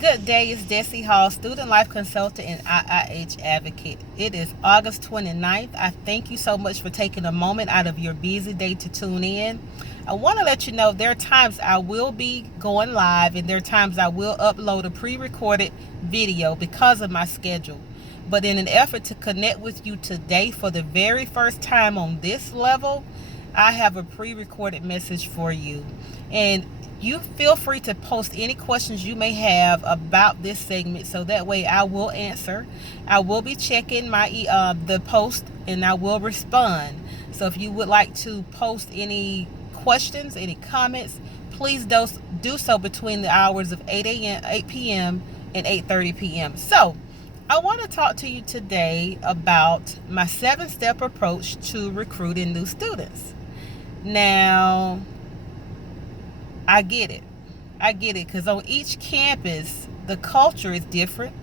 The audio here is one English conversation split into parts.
Good day, it's Dessie Hall, student life consultant and IIH advocate. It is August 29th. I thank you so much for taking a moment out of your busy day to tune in. I want to let you know there are times I will be going live and there are times I will upload a pre-recorded video because of my schedule. But in an effort to connect with you today for the very first time on this level, I have a pre-recorded message for you. And you feel free to post any questions you may have about this segment so that way I will answer. I will be checking my the post and I will respond. So if you would like to post any questions, any comments, please do so between the hours of 8 p.m. and 8:30 p.m. So I want to talk to you today about my 7-step approach to recruiting new students. Now, I get it. Because on each campus, the culture is different,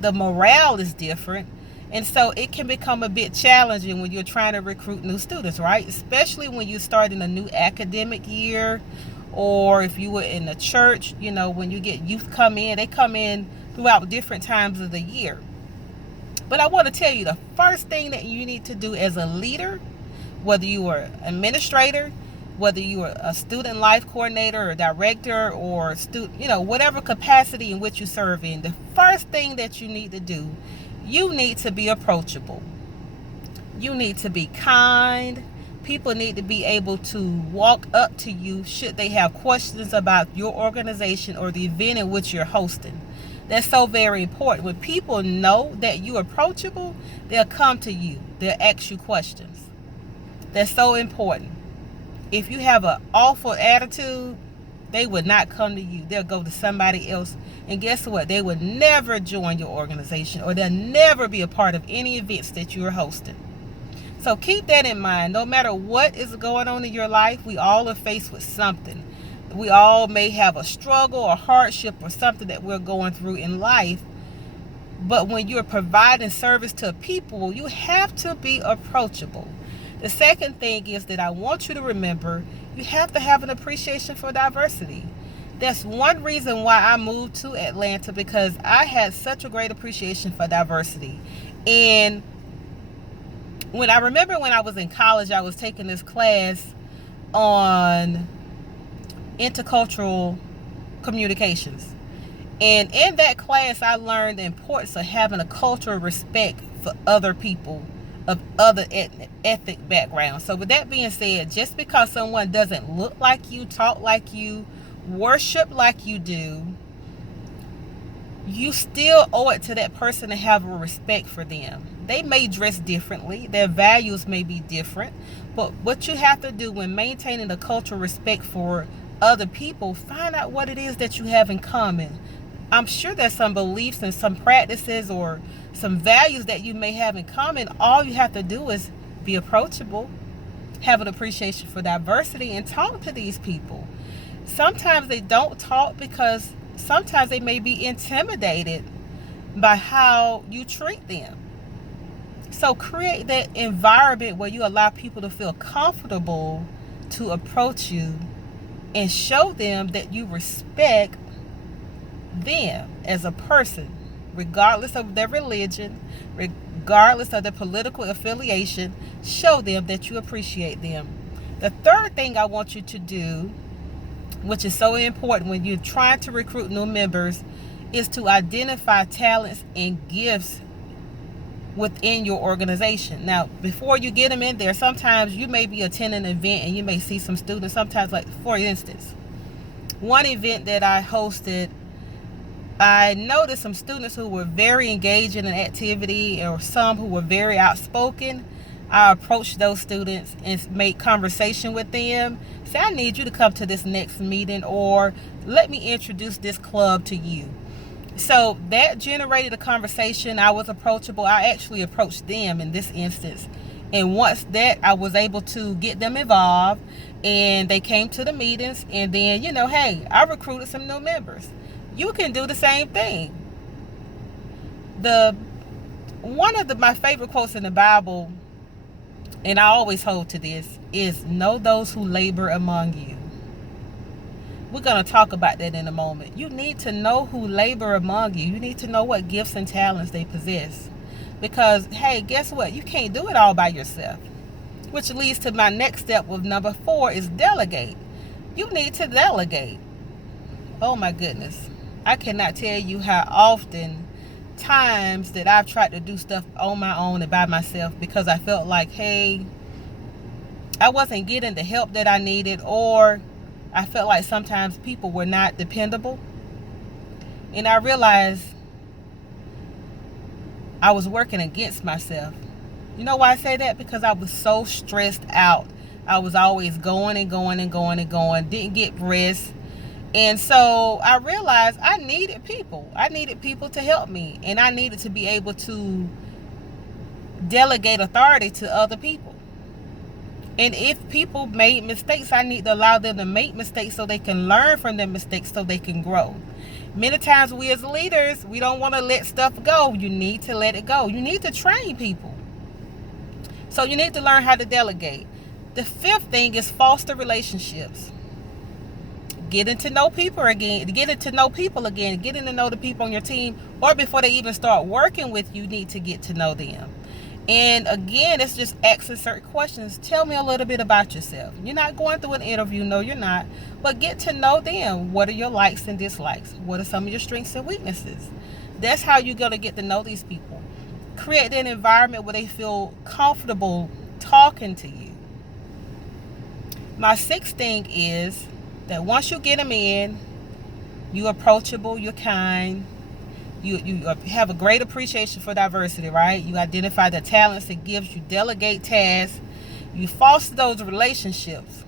the morale is different, and so it can become a bit challenging when you're trying to recruit new students, right? Especially when you're starting a new academic year, or if you were in the church, when you get youth come in, they come in throughout different times of the year. But I want to tell you the first thing that you need to do as a leader, whether you are an administrator, whether you are a student life coordinator or director or whatever capacity in which you serve in, the first thing that you need to do, you need to be approachable. You need to be kind. People need to be able to walk up to you should they have questions about your organization or the event in which you're hosting. That's so very important. When people know that you're approachable, they'll come to you. They'll ask you questions. That's so important. If you have an awful attitude, they would not come to you. They'll go to somebody else. And guess what? They would never join your organization, or they'll never be a part of any events that you're hosting. So keep that in mind. No matter what is going on in your life, we all are faced with something. We all may have a struggle or hardship or something that we're going through in life. But when you're providing service to people, you have to be approachable. The second thing is that I want you to remember, you have to have an appreciation for diversity. That's one reason why I moved to Atlanta, because I had such a great appreciation for diversity. And when I was in college, I was taking this class on intercultural communications. And in that class, I learned the importance of having a cultural respect for other people of other ethnic backgrounds. So with that being said, just because someone doesn't look like you, talk like you, worship like you do, you still owe it to that person to have a respect for them. They may dress differently, their values may be different, but what you have to do when maintaining a cultural respect for other people, find out what it is that you have in common. I'm sure there's some beliefs and some practices or some values that you may have in common. All you have to do is be approachable, have an appreciation for diversity, and talk to these people. Sometimes they don't talk because sometimes they may be intimidated by how you treat them. So create that environment where you allow people to feel comfortable to approach you and show them that you respect them as a person, regardless of their religion, regardless of their political affiliation. Show them that you appreciate them. The third thing I want you to do, which is so important when you're trying to recruit new members, is to identify talents and gifts within your organization. Now, before you get them in there, sometimes you may be attending an event and you may see some students. Sometimes, like for instance, one event that I hosted, I noticed some students who were very engaged in an activity, or some who were very outspoken. I approached those students and made conversation with them. Say, I need you to come to this next meeting, or let me introduce this club to you. So that generated a conversation. I was approachable. I actually approached them in this instance. And once that, I was able to get them involved, and they came to the meetings. And then, hey, I recruited some new members. You can do the same thing. One of my favorite quotes in the Bible, and I always hold to this, is know those who labor among you. We're going to talk about that in a moment. You need to know who labor among you. You need to know what gifts and talents they possess. Because, hey, guess what? You can't do it all by yourself. Which leads to my next step with number 4 is delegate. You need to delegate. Oh my goodness. I cannot tell you how often times that I've tried to do stuff on my own and by myself because I felt like, hey, I wasn't getting the help that I needed, or I felt like sometimes people were not dependable. And I realized I was working against myself. You know why I say that? Because I was so stressed out. I was always going and going and going and going, didn't get rest. And so I realized I needed people. I needed people to help me. And I needed to be able to delegate authority to other people. And if people made mistakes, I need to allow them to make mistakes so they can learn from their mistakes so they can grow. Many times we as leaders, we don't want to let stuff go. You need to let it go. You need to train people. So you need to learn how to delegate. The 5th thing is foster relationships. Getting to know people again, getting to know the people on your team, or before they even start working with you, need to get to know them. And again, it's just asking certain questions. Tell me a little bit about yourself. You're not going through an interview. No, you're not. But get to know them. What are your likes and dislikes? What are some of your strengths and weaknesses? That's how you're going to get to know these people. Create an environment where they feel comfortable talking to you. My 6th thing is that once you get them in, you're approachable, you're kind, you have a great appreciation for diversity, right? You identify the talents it gives, you delegate tasks, you foster those relationships.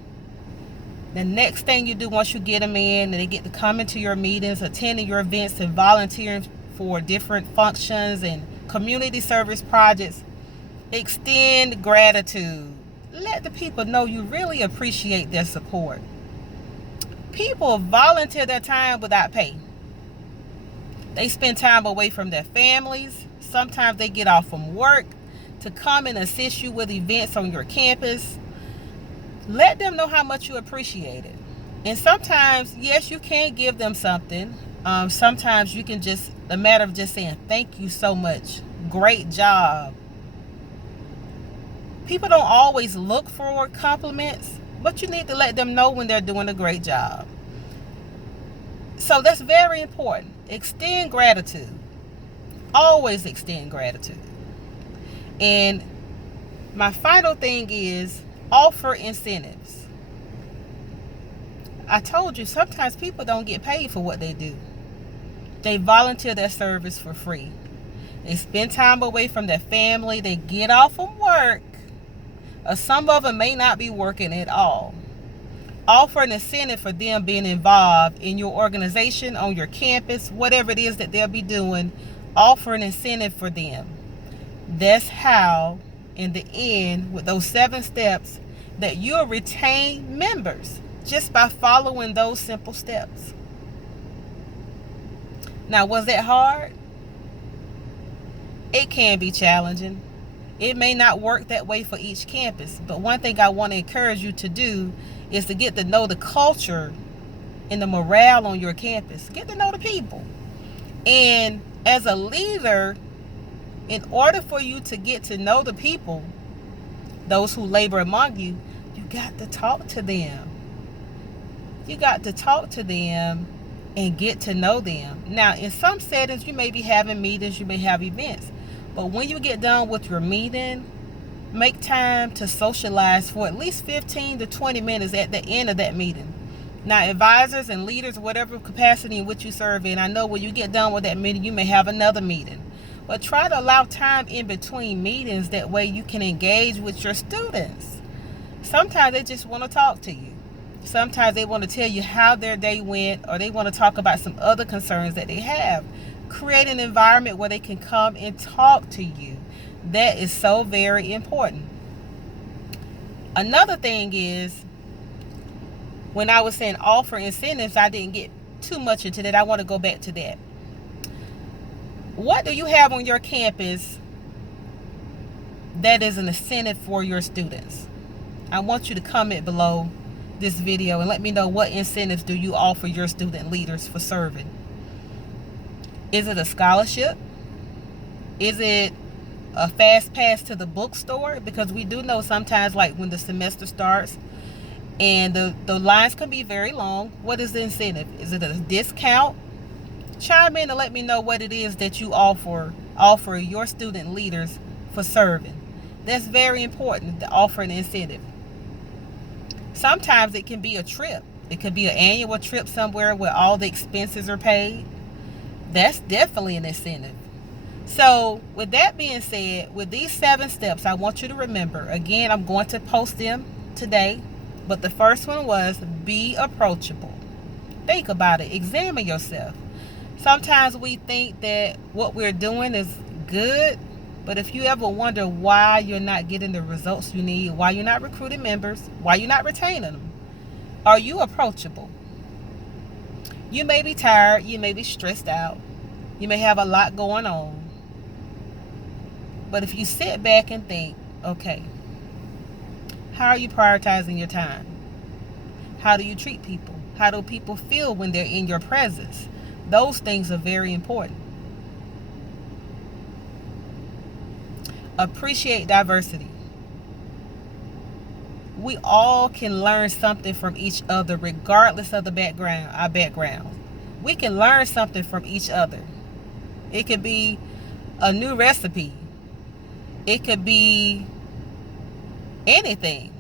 The next thing you do once you get them in, and they get to come into your meetings, attending your events, and volunteering for different functions and community service projects, extend gratitude. Let the people know you really appreciate their support. People volunteer their time without pay. They spend time away from their families. Sometimes they get off from work to come and assist you with events on your campus. Let them know how much you appreciate it. And sometimes, yes, you can give them something. Sometimes you can just, a matter of just saying, thank you so much. Great job. People don't always look for compliments, but you need to let them know when they're doing a great job. So that's very important. Extend gratitude. Always extend gratitude. And my final thing is offer incentives. I told you sometimes people don't get paid for what they do. They volunteer their service for free. They spend time away from their family. They get off from work. Or some of them may not be working at all. Offer an incentive for them being involved in your organization, on your campus, whatever it is that they'll be doing. Offer an incentive for them. That's how, in the end, with those 7 steps, that you'll retain members just by following those simple steps. Now, was that hard? It can be challenging. It may not work that way for each campus, but one thing I want to encourage you to do is to get to know the culture and the morale on your campus. Get to know the people. And as a leader, in order for you to get to know the people, those who labor among you, you got to talk to them. You got to talk to them and get to know them. Now, in some settings, you may be having meetings, you may have events. But when you get done with your meeting, make time to socialize for at least 15 to 20 minutes at the end of that meeting. Now, advisors and leaders, whatever capacity in which you serve in, I know when you get done with that meeting, you may have another meeting. But try to allow time in between meetings. That way you can engage with your students. Sometimes they just want to talk to you. Sometimes they want to tell you how their day went, or they want to talk about some other concerns that they have. Create an environment where they can come and talk to you. That is so very important. Another thing is, when I was saying offer incentives, I didn't get too much into that. I want to go back to that. What do you have on your campus that is an incentive for your students? I want you to comment below this video and let me know what incentives do you offer your student leaders for serving. Is it a scholarship? Is it a fast pass to the bookstore? Because we do know sometimes, like when the semester starts and the lines can be very long, what is the incentive? Is it a discount? Chime in and let me know what it is that you offer your student leaders for serving. That's very important, to offer an incentive. Sometimes it can be a trip. It could be an annual trip somewhere where all the expenses are paid. That's definitely an incentive. So with that being said, with these 7 steps, I want you to remember, again, I'm going to post them today, but the first one was be approachable. Think about it. Examine yourself. Sometimes we think that what we're doing is good, but if you ever wonder why you're not getting the results you need, why you're not recruiting members, why you're not retaining them, are you approachable? You may be tired, you may be stressed out, you may have a lot going on, but if you sit back and think, okay, how are you prioritizing your time? How do you treat people? How do people feel when they're in your presence? Those things are very important. Appreciate diversity. We all can learn something from each other regardless of our background. We can learn something from each other. It could be a new recipe. It could be anything.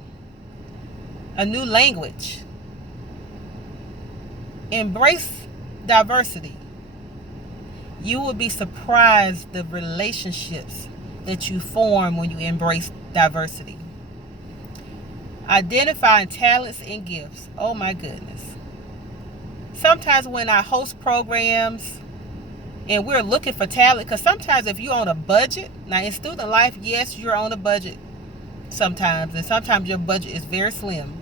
A new language. Embrace diversity. You will be surprised the relationships that you form when you embrace diversity. Identifying talents and gifts. Oh my goodness. Sometimes when I host programs and we're looking for talent, because sometimes if you're on a budget, now in student life, yes, you're on a budget sometimes, and sometimes your budget is very slim.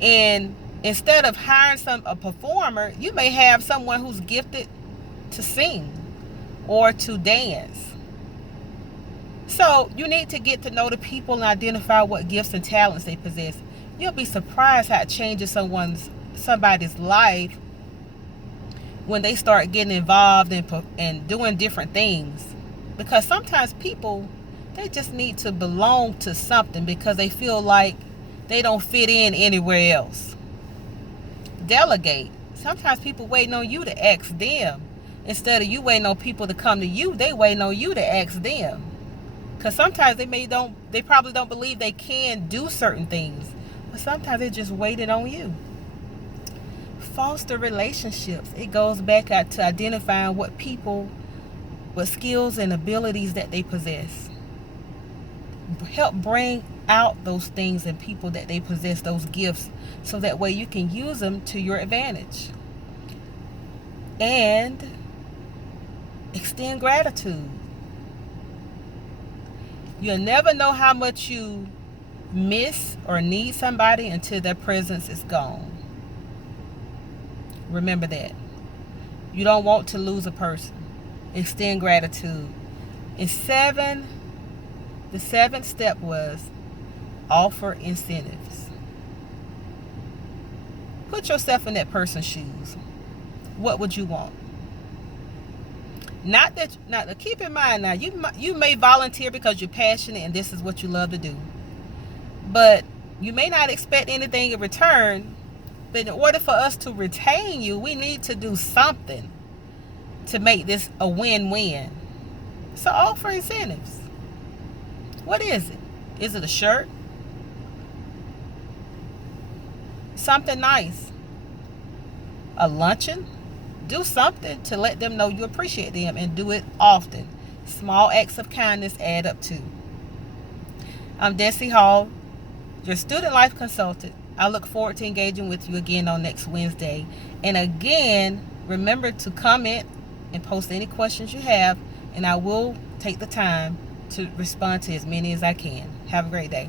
And instead of hiring a performer, you may have someone who's gifted to sing or to dance. So you need to get to know the people and identify what gifts and talents they possess. You'll be surprised how it changes somebody's life when they start getting involved and doing different things. Because sometimes people, they just need to belong to something because they feel like they don't fit in anywhere else. Delegate. Sometimes people waiting on you to ask them. Instead of you waiting on people to come to you, they waiting on you to ask them. Because sometimes they probably don't believe they can do certain things. But sometimes they're just waiting on you. Foster relationships. It goes back out to identifying what skills and abilities that they possess. Help bring out those things in people that they possess, those gifts, so that way you can use them to your advantage. And extend gratitude. You'll never know how much you miss or need somebody until their presence is gone. Remember that. You don't want to lose a person. Extend gratitude. And the 7th step was offer incentives. Put yourself in that person's shoes. What would you want? Now, keep in mind now, you may volunteer because you're passionate and this is what you love to do. But you may not expect anything in return. But in order for us to retain you, we need to do something to make this a win-win. So offer incentives. What is it? Is it a shirt? Something nice? A luncheon? Do something to let them know you appreciate them, and do it often. Small acts of kindness add up too. I'm Dessie Hall, your student life consultant. I look forward to engaging with you again on next Wednesday. And again, remember to comment and post any questions you have, and I will take the time to respond to as many as I can. Have a great day.